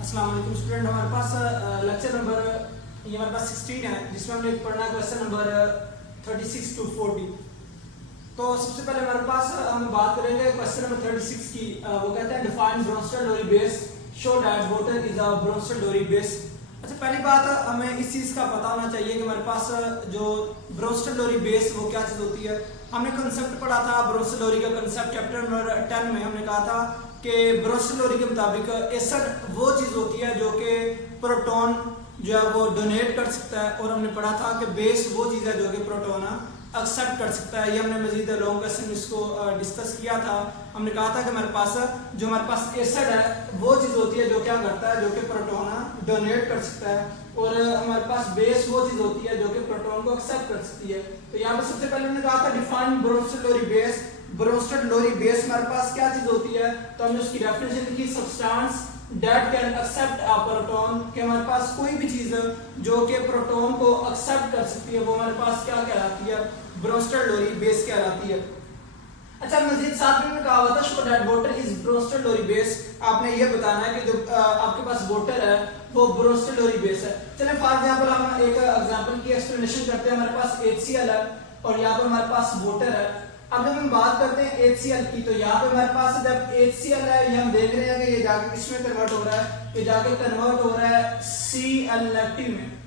अस्सलाम वालेकुम स्टूडेंट। हमारे पास लेक्चर नंबर ये हमारे पास 16 है, जिसमें हमने पढ़ना है क्वेश्चन नंबर 36 टू 40। तो सबसे पहले हमारे पास हम बात करेंगे क्वेश्चन नंबर 36 की। वो कहते हैं define Bronsted Lowry base, show that water is a Bronsted Lowry base. अच्छा, पहली बात हमें इस चीज़ का पता होना चाहिए कि हमारे पास जो ब्रोंस्टेड-लोरी बेस वो क्या चीज़ होती है। हमने कंसेप्ट पढ़ा था ब्रोंस्टेड-लोरी का कंसेप्ट चैप्टर नंबर 10 में। हमने कहा था कि ब्रोंस्टेड-लोरी के मुताबिक एसिड वो चीज़ होती है जो कि प्रोटॉन जो है वो डोनेट कर सकता है, और हमने पढ़ा था कि बेस वो चीज़ है जो कि प्रोटॉन एक्सेप्ट कर सकता है। ये हमने मजीद लॉन्ग क्वेश्चन इसको डिस्कस किया था। हमने कहा था कि हमारे पास एसिड है वो चीज़ होती है जो क्या करता है, जो कि प्रोटॉन डोनेट कर सकता है, और हमारे पास बेस वो चीज़ होती है जो कि प्रोटॉन को एक्सेप्ट कर सकती है। तो यहाँ पर सबसे पहले हमने कहा था डिफाइन ब्रोंस्टेड-लोरी बेस। ब्रोंस्टेड-लोरी बेस हमारे पास क्या चीज़ होती है, तो हमने उसकी डेफिनेशन लिखी, substance that can accept a proton, कि हमारे पास कोई भी चीज़ जो कि प्रोटॉन को एक्सेप्ट कर सकती है वो हमारे पास क्या कहलाती है, ब्रोंस्टेड-लोरी बेस कहलाती है। अच्छा, मजीद साथ में कहा हुआ था show that water is Bronsted Lowry base. आपने ये बताना है कि जो आपके पास वाटर है वो ब्रोंस्टेड-लोरी बेस है। चलिए फॉर एग्जांपल हम एक एग्जांपल की एक्सप्लेनेशन करते हैं। हमारे पास HCl है और यहाँ पे हमारे पास वाटर है। अब जब हम बात करते हैं HCl की, तो यहाँ पे हमारे पास जब HCl है, ये हम देख रहे हैं कि ये जाके किसमें कन्वर्ट हो रहा है, ये जाके कन्वर्ट हो रहा है Cl नेगेटिव में।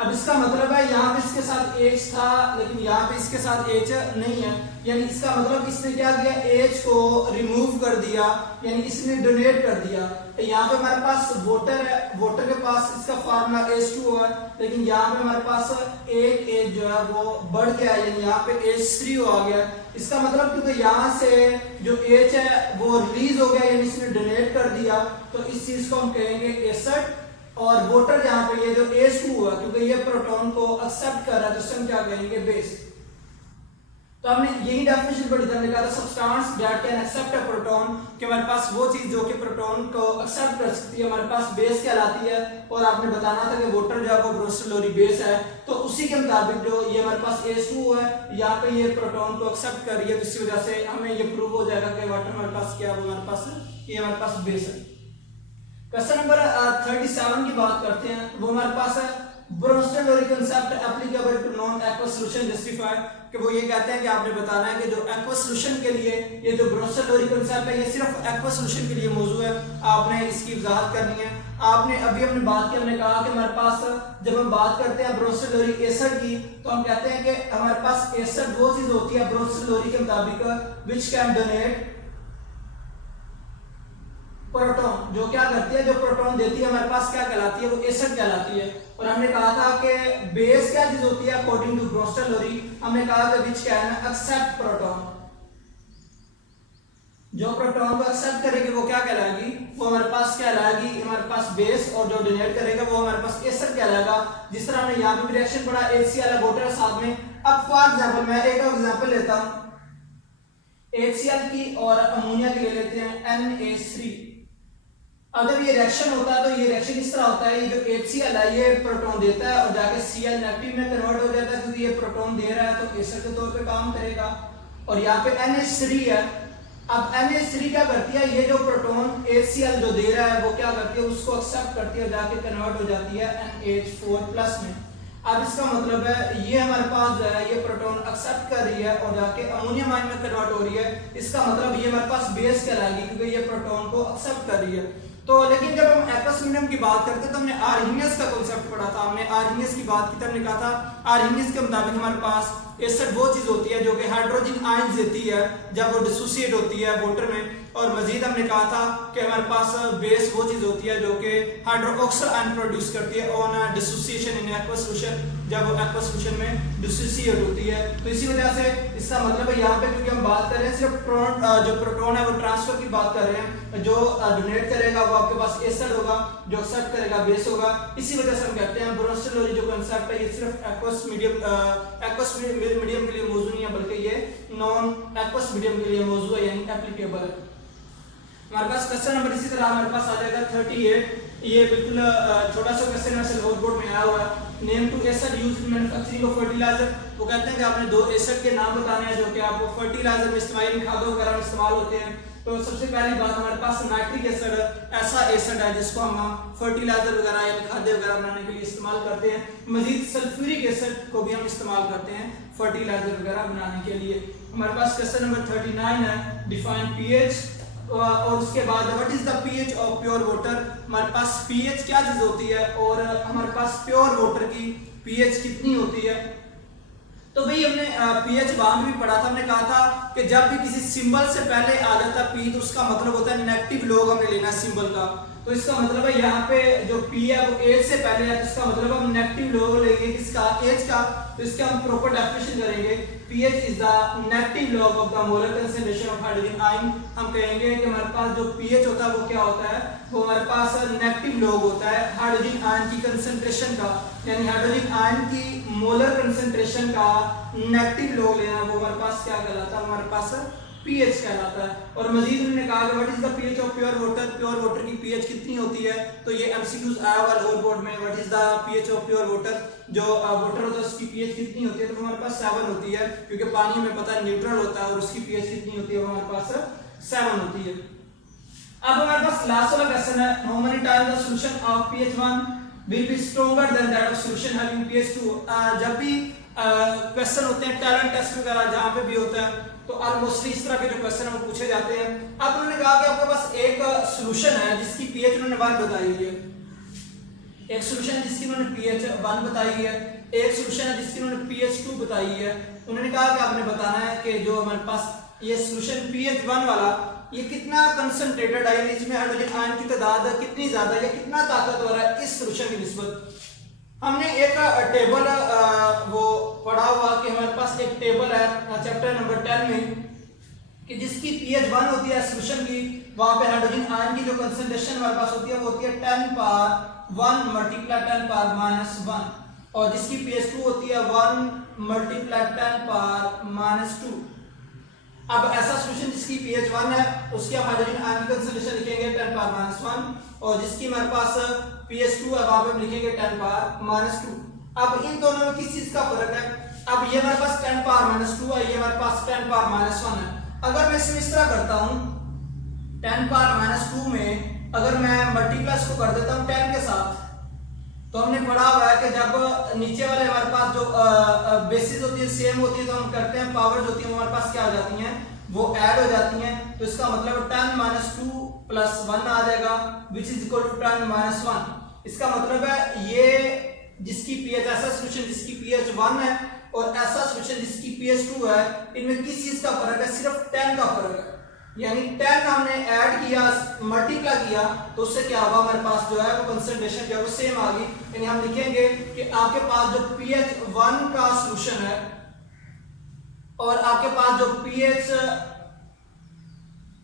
अब इसका मतलब है यहाँ पे इसके साथ H था, लेकिन यहाँ पे इसके साथ H नहीं है, यानी इसका मतलब इसने क्या किया, H को रिमूव कर दिया, यानी इसने डोनेट कर दिया। यहाँ पे हमारे पास वाटर है, वाटर के पास इसका फार्मूला H2O है, लेकिन यहाँ पे हमारे पास एक H जो है वो बढ़ गया, यानी यहाँ पे H3O आ गया। इसका मतलब क्योंकि यहाँ से जो H है वो रिलीज हो गया, यानी इसने डोनेट कर दिया, तो इस चीज को हम कहेंगे एसिड। और वाटर जहां पे ये जो H2 हुआ, क्योंकि ये प्रोटॉन को एक्सेप्ट कर रहा है, तो इससे हम क्या कहेंगे, बेस। तो हमने यही डेफिनेशन पढ़ी थी। हमने कहा था substance that can accept a proton, कि हमारे पास वो चीज जो कि प्रोटॉन को एक्सेप्ट कर सकती है हमारे पास बेस कहलाती है। और आपने बताना था कि वाटर जो है वो ब्रोंस्टेड-लोरी बेस है, तो उसी के मुताबिक जो ये हमारे पास H2 है, यहाँ पे ये प्रोटॉन को एक्सेप्ट कर रही है, तो इसी वजह से हमें ये प्रूव हो जाएगा कि वाटर हमारे पास क्या है, हमारे पास ये हमारे पास बेस है। क्वेश्चन नंबर 37 की बात करते हैं। वो हमारे पास है Bronsted Lowry concept applicable to non aqueous solution justify, कि वो ये कहते हैं कि आपने बताना है कि जो एक्वस सॉल्यूशन के लिए ये जो ब्रोंस्टेड-लोरी कंसेप्ट है ये सिर्फ एक्वस सॉल्यूशन के लिए मौजूद है, आपने इसकी वजाहत करनी है। आपने हमने बात की, हमने कहा कि हमारे पास जब हम बात करते हैं ब्रोंस्टेड-लोरी एसिड की, तो हम कहते हैं कि हमारे पास एसिड वो चीज होती है ब्रोंस्टेड-लोरी के मुताबिक विच कैन डोनेट प्रोटॉन, जो क्या करती है, जो प्रोटॉन देती है हमारे पास क्या कहलाती है, वो एसिड कहलाती है। और हमने कहा था कि बेस क्या चीज होती है अकॉर्डिंग टू ब्रोंस्टेड-लोरी, हमने कहा कि विच कैन एक्सेप्ट प्रोटॉन, जो प्रोटॉन को एक्सेप्ट करेगी वो क्या कहलाएगी, वो हमारे पास कहलाएगी हमारे पास बेस, और जो डोनेट करेगा वो हमारे पास एसिड कहलाएगा। जिस तरह हमने यहाँ पे रिएक्शन पढ़ा HCl वाटर साथ में। अब फॉर एग्जांपल मैं एक एग्जांपल लेता हूं HCl की और अमोनिया की ले लेते हैं NH3। अब जब ये रिएक्शन होता है तो ये रिएक्शन इस तरह होता है, ये जो HCl है ये प्रोटॉन देता है और जाके Cl नेगेटिव में कन्वर्ट हो जाता है, क्योंकि ये प्रोटॉन दे रहा है तो एसिड के तौर पे काम करेगा। और यहाँ पे NH3 है। अब NH3 क्या करती है, ये जो प्रोटॉन HCl जो दे रहा है वो क्या करती है, उसको एक्सेप्ट करती है, जाके कन्वर्ट हो जाती है NH4+ में। अब इसका मतलब है ये हमारे पास जो है ये प्रोटॉन एक्सेप्ट कर रही है और जाके अमोनियम आयन में कन्वर्ट हो रही है। इसका मतलब ये हमारे पास बेस कहलाएगी, क्योंकि ये प्रोटॉन को एक्सेप्ट कर रही है। तो लेकिन जब हम एक्वस मीडियम की बात करते हैं तो हमने आर्हीनियस का कांसेप्ट पढ़ा था। हमने आर्हीनियस की बात की, हमने कहा था आर्हीनियस के मुताबिक हमारे पास एसिड वो चीज होती है जो कि हाइड्रोजन आयन देती है जब वो डिसोसिएट होती है वाटर में। और मजीद हमने कहा था कि हमारे पास बेस वो चीज होती है जो कि हाइड्रोक्सिल आयन प्रोड्यूस करती है on dissociation in aqueous solution, जब वो एक्वस सॉल्यूशन में डिसोसिएट होती है। तो इसी वजह से इसका मतलब है यहाँ पे क्योंकि हम बात कर रहे हैं सिर्फ जो प्रोटॉन है वो ट्रांसफर की बात कर रहे हैं, जो डोनेट करेगा वो आपके पास एसिड होगा, जो एक्सेप्ट करेगा बेस होगा। इसी वजह से हम कहते हैं ब्रोंस्टेड-लोरी जो कांसेप्ट है ये सिर्फ एक्वस मीडियम के लिए मौजूद नहीं है, बल्कि ये नॉन एक्वस मीडियम के लिए मौजूद है, यानी एप्लीकेबल है। हमारे पास क्वेश्चन नंबर इसी तरह हमारे पास आ जाएगा 38। ये बिल्कुल छोटा सा क्वेश्चन है, वैसे बोर्ड में आया हुआ है। Name to acid used in manufacturing of fertiliser. वो कहते हैं कि आपने दो एसिड के नाम बताने हैं जो कि आपको फर्टिलाइजर में इस्तेमाल, खादों वगैरह में इस्तेमाल होते हैं। तो सबसे पहली बात हमारे पास नाइट्रिक एसिड ऐसा एसिड है जिसको हम फर्टिलाइजर वगैरह या खाद्य वगैरह बनाने के लिए इस्तेमाल करते हैं। मजीद सल्फ्यूरिक एसिड को भी हम इस्तेमाल करते हैं फर्टिलाइजर वगैरह बनाने के लिए। हमारे पास क्वेश्चन नंबर 39 है, डिफाइन पीएच। और उसके बाद what is the pH of pure water. हमारे पास पीएच क्या चीज होती है और हमारे पास प्योर वाटर की पीएच कितनी होती है। तो भाई हमने पीएच वहां भी पढ़ा था, हमने कहा था कि जब भी किसी सिंबल से पहले आ जाता पी तो उसका मतलब होता है नेगेटिव लॉग हमें लेना सिंबल का। तो इसका मतलब है यहाँ पे जो पी है वो एच से पहले है, तो इसका मतलब हम नेगेटिव लॉग लेंगे किसका, एच का। तो इसका हम प्रॉपर डेफिनेशन करेंगे, pH is the negative log of the molar concentration of hydrogen ion. हम कहेंगे कि हमारे पास जो पीएच होता है वो क्या होता है, वो हमारे पास नेगेटिव लॉग होता है हाइड्रोजन आयन की कंसंट्रेशन का, यानी हाइड्रोजन आयन की मोलर कंसंट्रेशन का नेगेटिव लॉग लेना, वो हमारे पास क्या कहलाता है, हमारे पास पीएच कहलाता है। और मजीद उन्होंने कहा कि what is the pH of pure water, pure water की पीएच कितनी होती है। तो ये एमसीक्यूज आया हुआ लोअर बोर्ड में, what is the pH of pure water, जो वाटर होता है उसकी पीएच कितनी होती है। तो हमारे पास 7 होती है, क्योंकि पानी हमें पता है न्यूट्रल होता है और उसकी पीएच कितनी होती है, वो हमारे पास 7 होती है। अब हमारे पास लास्ट वाला क्वेश्चन है, how many times the solution of pH1 will be stronger than that of solution having pH2। जब भी क्वेश्चन होते हैं टैलेंट टेस्ट वगैरह जहां पे भी होता है तो ऑलमोस्ट इस तरह के जो क्वेश्चन वो पूछे जाते हैं। अब उन्होंने कहा कि आपके पास एक सॉल्यूशन है जिसकी पीएच उन्होंने 1 बताई है, एक सॉल्यूशन है जिसकी उन्होंने पीएच 1 बताई है, एक सॉल्यूशन है जिसकी उन्होंने पीएच 2 बताई है। उन्होंने कहा कि आपने बताना है कि जो हमारे पास ये सॉल्यूशन पीएच 1 वाला ये कितना कंसंट्रेटेड है, यानी इसमें हाइड्रोजन आयन की तादाद कितनी ज्यादा है या कितना ताकतवर है इस सॉल्यूशन की निस्बत। हमने एक टेबल वो पढ़ा हुआ कि हमारे पास एक टेबल है चैप्टर नंबर 10 में कि जिसकी पीएच 1 होती है सॉल्यूशन की, वहां पे हाइड्रोजन आयन की जो कंसंट्रेशन हमारे पास होती है वो होती है 10 पावर 1 मल्टीप्लाई 10 पावर माइनस 1, और जिसकी पीएच 2 होती है 1 मल्टीप्लाई 10 पावर माइनस 2। अब ऐसा सॉल्यूशन जिसकी पीएच 1 है उसकी हम हाइड्रोजन आयन की कंसंट्रेशन लिखेंगे 10 पावर माइनस 1, और जिसकी हमारे पास पीएच 2 है वहां पे हम लिखेंगे 10 पावर माइनस 2। अब इन दोनों में किस चीज का फर्क है, अब ये हमारे पास 10 पावर माइनस 2 है, ये हमारे पास 10 पावर माइनस 1 है। अगर मैं इसमें इस तरह करता हूं 10 पावर माइनस 2 में अगर मैं मल्टीप्लाई को कर देता हूं 10 के साथ, तो हमने पढ़ा हुआ है कि जब नीचे वाले हमारे पास जो बेसिस होती है सेम होती है तो हम करते हैं पावर जो होती है हमारे पास क्या हो जाती हैं, वो ऐड हो जाती हैं। तो इसका मतलब 10 माइनस 2 प्लस 1 आ जाएगा which is equal to 10 minus 1। इसका मतलब है ये जिसकी पीएच ऐसा सॉल्यूशन जिसकी पीएच 1 है और ऐसा सॉल्यूशन जिसकी पीएच 2 है, इनमें किस चीज का फर्क है, सिर्फ 10 का फर्क है। यानी 10 हमने ऐड किया मल्टीप्लाई किया तो उससे क्या होगा, हमारे पास जो है वो कंसंट्रेशन जो है वो सेम आ गई। यानी हम लिखेंगे कि आपके पास जो pH 1 का सॉल्यूशन है और आपके पास जो pH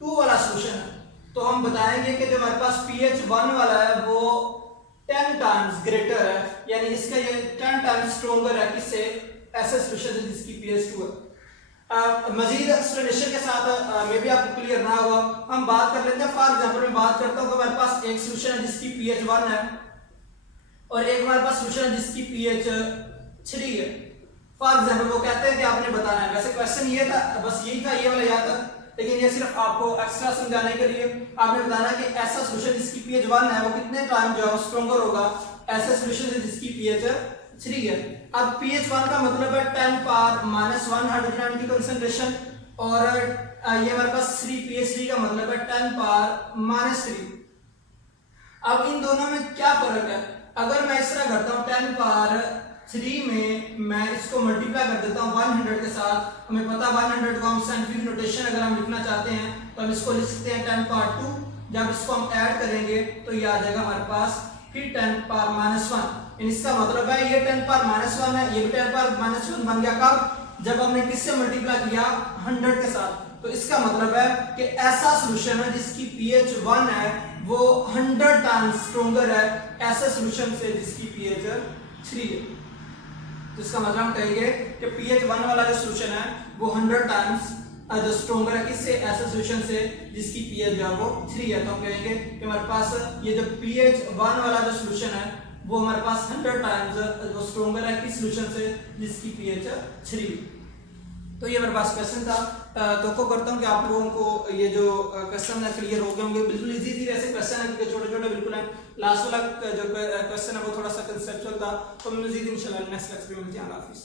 2 वाला सॉल्यूशन है, तो हम बताएंगे कि जो हमारे पास pH 1 वाला है वो 10 टाइम्स ग्रेटर है, यानी इसका ये 10 टाइम्स स्ट्रॉन्गर है किससे, ऐसे सॉल्यूशन है जिसकी pH 2 है। मजीद एक्सप्लेनेशन के साथ मे भी आपको क्लियर ना होगा, हम बात कर लेते हैं। फॉर एग्जांपल मैं बात करता हूं कि हमारे पास एक सॉल्यूशन है जिसकी pH 1 है और एक हमारे पास सॉल्यूशन है जिसकी pH 3 है। फॉर एग्जांपल वो कहते हैं कि आपने बताना है, वैसे क्वेश्चन ये था, बस यही था ये वाला याद था, लेकिन ये सिर्फ आपको एक्स्ट्रा समझाने के लिए आपने बताना है कि ऐसा सॉल्यूशन जिसकी pH 1 है वो कितने टाइम जो है स्ट्रॉन्गर होगा ऐसे सॉल्यूशन जिसकी pH 3 है। अब pH 1 का मतलब है 10 पावर माइनस 1 हाइड्रोजन आयन की कंसंट्रेशन, और ये हमारे पास 3 pH 3 का मतलब है 10 पावर माइनस 3। अब इन दोनों में क्या फर्क है, अगर मैं इस तरह करता हूं 10 पावर 3 में मैं इसको मल्टीप्लाई कर देता हूं 100 के साथ, हमें पता 100 को हम साइंटिफिक नोटेशन अगर हम लिखना चाहते हैं तो हम इसको लिख सकते हैं 10 पावर 2। जब इसको हम ऐड करेंगे तो ये आ जाएगा हमारे पास फिर 10 पावर माइनस 1। इसका मतलब है ये 10 पावर माइनस 1 है, ये भी 10 पावर माइनस 1 बन गया कब, जब हमने किससे मल्टीप्लाई किया 100 के साथ। तो इसका मतलब है कि ऐसा सॉल्यूशन है जिसकी pH 1 है वो 100 टाइम्स स्ट्रॉन्गर है ऐसे सॉल्यूशन से जिसकी pH 3 है। तो इसका मतलब हम कहेंगे कि pH 1 वाला जो सॉल्यूशन है वो 100 टाइम्स जो स्ट्रॉन्गर है किससे, ऐसे सॉल्यूशन से जिसकी pH जो है वो 3 है। तो हम कहेंगे कि हमारे पास ये जो pH 1 वाला जो सॉल्यूशन है वो हमारे पास 100 टाइम्स जो स्ट्रॉन्गर है किस सॉल्यूशन से जिसकी pH 3। तो ये हमारे पास क्वेश्चन था। तो करता हूँ कि आप लोगों को ये जो क्वेश्चन है क्लियर हो गए होंगे। बिल्कुल इजी वैसे क्वेश्चन है क्योंकि छोटे छोटे बिल्कुल है। लास्ट वाला जो क्वेश्चन है वो थोड़ा सा कंसेप्चुअल था। तो मजीद इंशाल्लाह नेक्स्ट लेक्चर में मिलते हैं। अल्लाह हाफिज़।